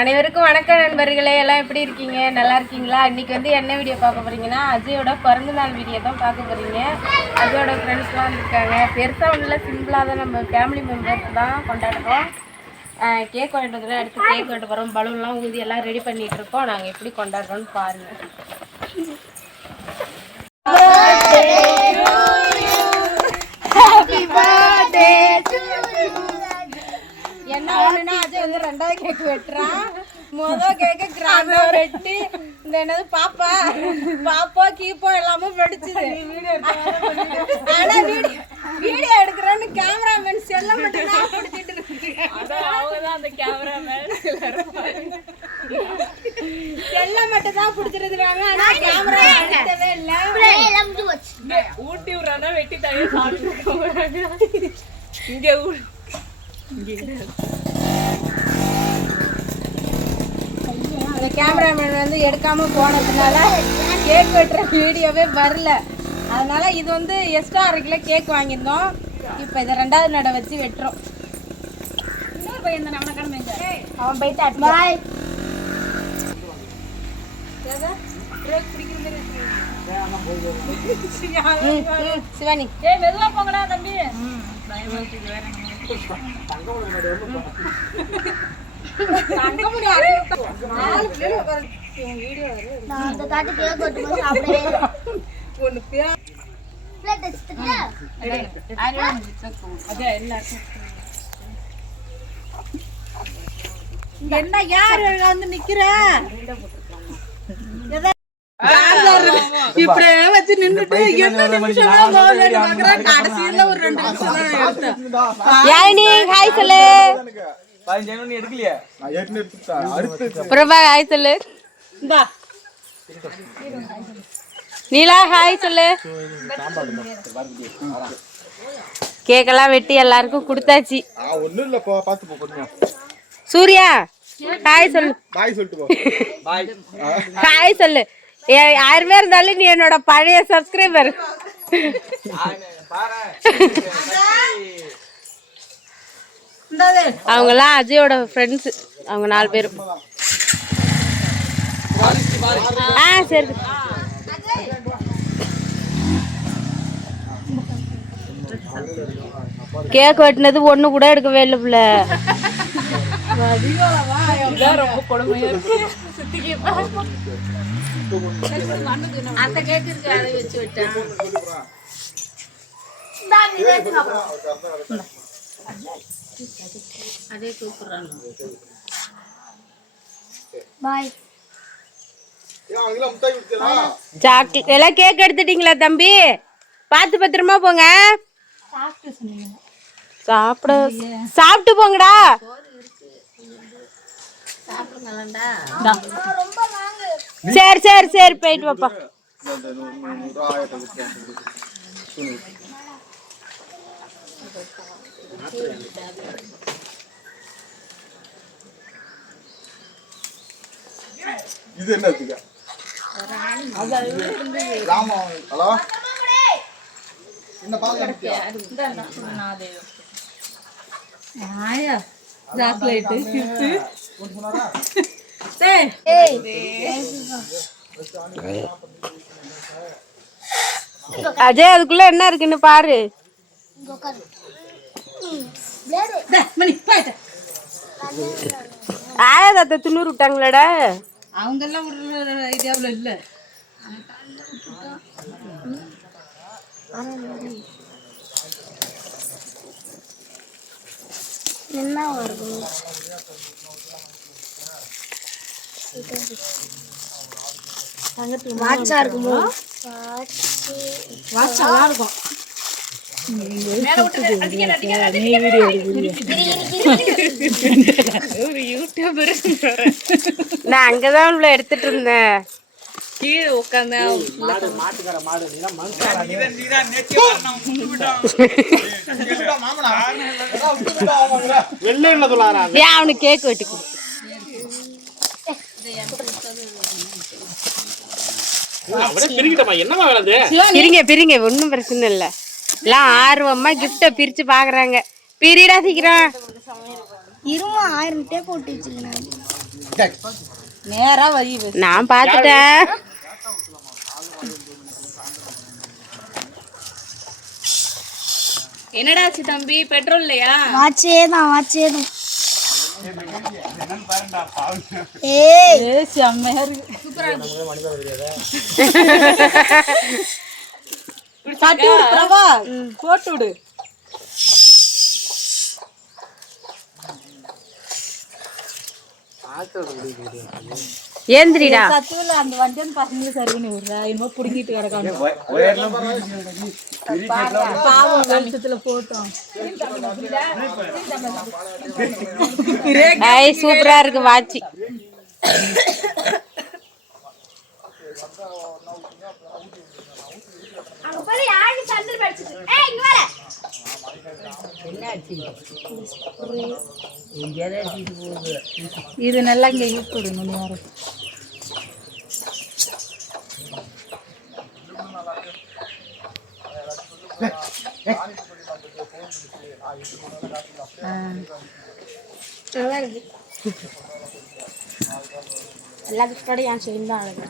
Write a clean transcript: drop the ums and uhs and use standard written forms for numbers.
அனைவருக்கும் வணக்கம் நண்பர்களே, எல்லாம் எப்படி இருக்கீங்க? நல்லா இருக்கீங்களா? இன்னைக்கு வந்து என்ன வீடியோ பார்க்க போறீங்கன்னா, அஜயோட பிறந்தநாள் வீடியோ தான் பார்க்க போறீங்க. அஜயோட ஃப்ரெண்ட்ஸ்லாம் வந்துருக்காங்க. பெருசாக ஒன்றும் இல்லை, சிம்பிளாக தான் நம்ம ஃபேமிலி மெம்பர்ஸ் தான் கொண்டாடுறோம். கேக் வாங்கிட்டு வந்து அடுத்து கேக் வாங்கிட்டு போகிறோம். பலூன்லாம் ஊதி எல்லாம் ரெடி பண்ணிட்டு இருக்கோம். நாங்கள் எப்படி கொண்டாடுறோம்னு பாருங்க. என்ன ஒண்ணுன்னா அஜய் வந்து ரெண்டாவது கேக் வெட்டுறான். முதல் கேக்கு கிராண்டா வெட்டி இந்த என்னது பாப்பா கீப்போ எல்லாமே வெடிச்சுது. ஆனா வீடியோ எடுக்கிறேன்னு கேமராமேன் செல்ல மட்டும் தான் பிடிச்சிட்டு இருக்கு. அவங்கதான் அந்த கேமராமேன் செல்ல மட்டும் தான் பிடிச்சிருக்கிறாங்க. ஆனா கேமரா எடுக்கவே இல்லை. ஊட்டி விடுறானா வெட்டி தவிர சாப்பிட்டு இங்க அந்த கேமராமேன் வந்து எடுக்காம போனதுனால கேக் வெட்டுற வீடியோவே வரல. அதனால இது வந்து எக்ஸ்ட்ரா 1/2 கிலோ கேக் வாங்கியிருந்தோம். இப்போ இதை 2வது நடை வச்சு வெட்டுறோம். இன்னொரு பையன் தான் அவன் போயிட்டு பாய் சிவானி மெதுவா போங்கடா தம்பி. என்ன யாரு வந்து நிக்கிற இப்படியே வச்சு நின்னுட்டு என்ன நிமிஷம் கடைசியில ஒரு 2 நிமிஷம் ஹாய் சொல்லு பிரபா ஹாய் சொல்லு. நீலா ஹாய் சொல்லு. கேக்கெல்லாம் வெட்டி எல்லாருக்கும் கொடுத்தாச்சு. சூர்யா ஹாய் சொல்லு. ஹாய் சொல்லு. 1000 பேர் இருந்தாலும் நீ என்னோட பழைய சப்ஸ்கிரைபர். அவங்கெல்லாம் அஜயோட ஃப்ரெண்ட்ஸ். அவங்க 4 பேர். சரி கேக் வெட்டினது ஒண்ணு கூட எடுக்கவே இல்லை புள்ள. ரொம்ப கொடுமையா இருக்கு. அந்த கேக் இருக்கு, அதை வச்சு விட்டேன். அதே கூப்பிடுறாங்க. சாக்லேட் எல்லாம் கேக் எடுத்துட்டீங்களா தம்பி? பார்த்து பத்திரமா போங்க. சாப்பிட்டு போங்கடா. சரி சரி சரி போயிட்டு வாப்பா. இது என்ன இருக்கு? ராமா ஹலோ என்ன பாக்க ஆயா சாக்லேட் கிஃப்ட். அஜய் அதுக்குள்ள என்ன இருக்குன்னு பாரு. ஆயா தாத்த துண்ணூறு விட்டாங்களாடா. அவங்க எல்லாம் விடுற ஐடியாவில் இல்லை. என்ன வருது? வாட்சா இருக்குமோ? வாட்சா நல்லா இருக்கும். நான் அங்கதான் உள்ள எடுத்துட்டு இருந்தேன். கீழே உட்காந்து அவனுக்கு கேக் வெட்டி கொடு. பிரிங்க ஒன்னும் பிரச்சனை இல்ல. எல்லாம் ஆர்வமா கிஃப்ட பிரிச்சு பாக்குறாங்க. பிரிடா சீக்கிரம். இருமா 1000 டேப் போட்டு வச்சுக்கணும். நேரா வழி நான் பார்த்துட்டேன். என்னடாச்சு தம்பி, பெட்ரோல் இல்லையா? வாட்சே தான். ஏய் செம்மையா இருக்கு. சூப்பரா இருக்கு. கட்டி விடு பிரபா, போட்டு விடு. ஏந்திரிடா. சத்துவல அந்த வண்டியன் பசங்களுக்கு சரி பண்ணி விடுறா. இன்னோ புடிங்கிட்டு கிடக்காங்க. பாவம் வெளிச்சத்துல போட்டோம். ஐ சூப்பரா இருக்கு வாட்சி. அங்க போய் யாரு சந்திர படிச்சிட்டு. ஏய் இங்க வர. இது நல்லா இங்க இழுத்து விடணும் நீ வர. நல்லா இருக்கு. எல்லாத்துக்கூட என் செயின் தான் அழகு.